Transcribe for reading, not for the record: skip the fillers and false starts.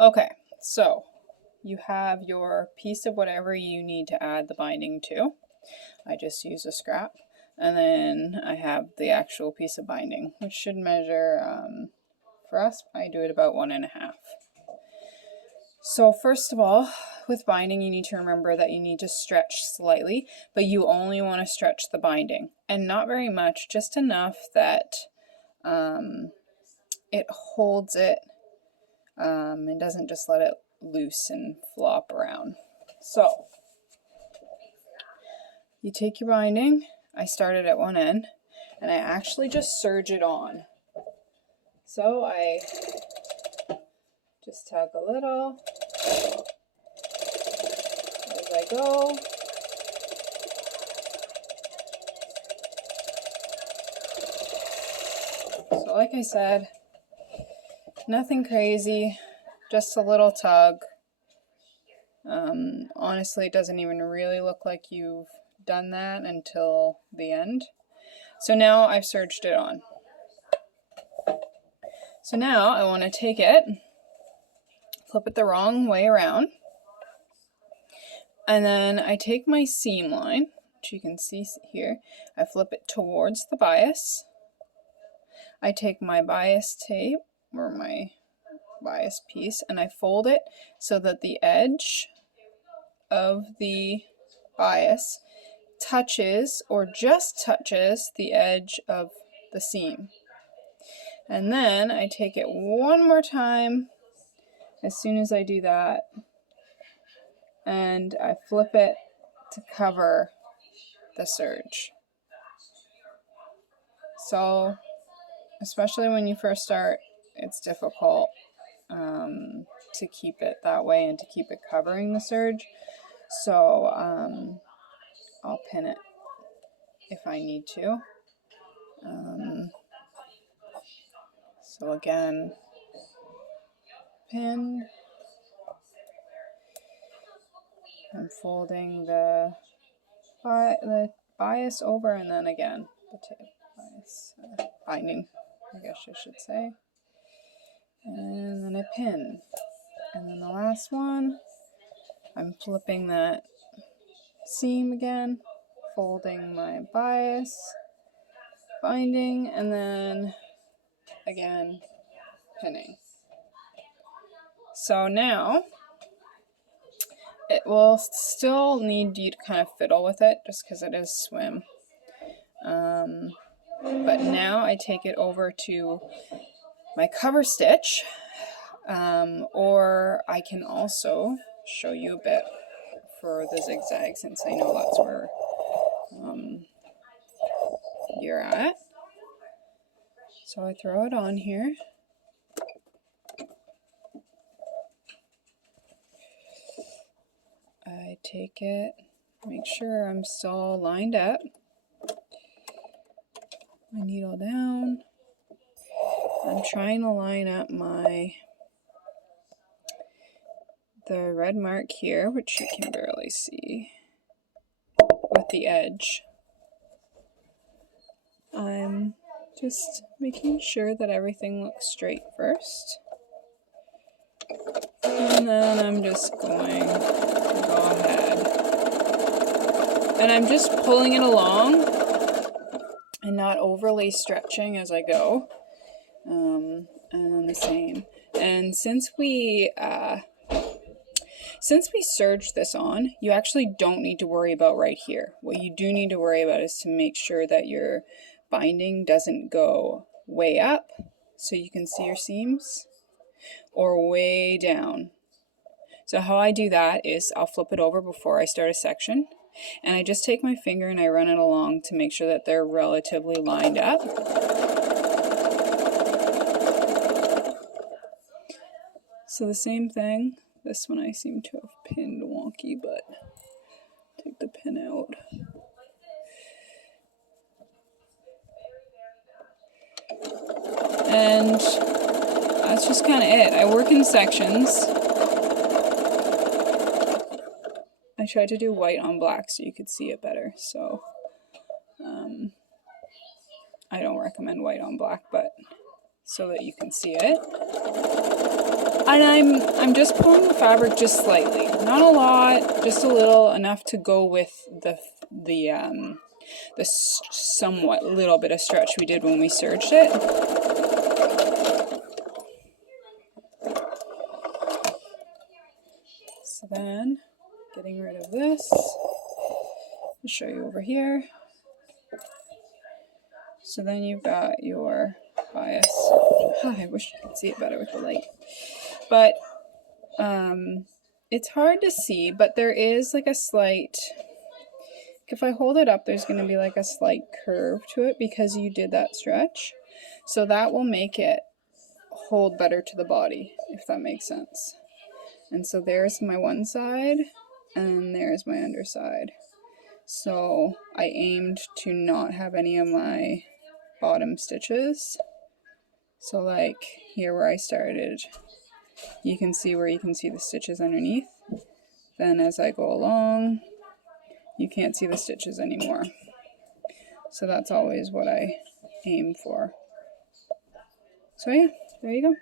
Okay, so you have your piece of whatever you need to add the binding to. I just use a scrap. And then I have the actual piece of binding, which should measure, for us, I do it about 1.5. So first of all, with binding, you need to remember that you need to stretch slightly, but you only want to stretch the binding, and not very much, just enough that it holds it and doesn't just let it loose and flop around. So you take your binding, I started at one end, and I actually just serge it on. So I just tug a little as I go. So like I said, nothing crazy, just a little tug. Honestly, it doesn't even really look like you've done that until the end. So now I've serged it on. So now I want to take it, flip it the wrong way around, and then I take my seam line, which you can see here, I flip it towards the bias. I take my bias tape, or my bias piece, and I fold it so that the edge of the bias touches or just touches the edge of the seam. And then I take it one more time as soon as I do that, and I flip it to cover the serge. So especially when you first start, it's difficult to keep it that way and to keep it covering the serge. So I'll pin it if I need to. So again, pin. I'm folding the bias over, and then again the tape bias binding, I guess I should say. And then a pin. And then the last one, I'm flipping that seam again, folding my bias, binding, and then again pinning. So now it will still need you to kind of fiddle with it just because it is swim. But now I take it over to my cover stitch, or I can also show you a bit for the zigzag, since I know that's where you're at. So I throw it on here. I take it, make sure I'm still lined up. My needle down. I'm trying to line up the red mark here, which you can barely see, with the edge. I'm just making sure that everything looks straight first. And then I'm just going to go ahead. And I'm just pulling it along and not overly stretching as I go. And then the same. And since we serged this on, you actually don't need to worry about right here. What you do need to worry about is to make sure that your binding doesn't go way up so you can see your seams, or way down. So how I do that is I'll flip it over before I start a section, and I just take my finger and I run it along to make sure that they're relatively lined up. So the same thing, this one I seem to have pinned wonky, but take the pin out. And that's just kind of it. I work in sections. I tried to do white on black so you could see it better, so I don't recommend white on black, but so that you can see it. And I'm just pulling the fabric just slightly, not a lot, just a little, enough to go with the somewhat little bit of stretch we did when we serged it. So then, getting rid of this, I'll show you over here. So then you've got your bias. Oh, I wish you could see it better with the light. But it's hard to see, but there is like a slight, if I hold it up, there's going to be like a slight curve to it because you did that stretch. So that will make it hold better to the body, if that makes sense. And so there's my one side, and there's my underside. So I aimed to not have any of my bottom stitches. So like here where I started, you can see where you can see the stitches underneath. Then as I go along, you can't see the stitches anymore. So that's always what I aim for. So yeah, there you go.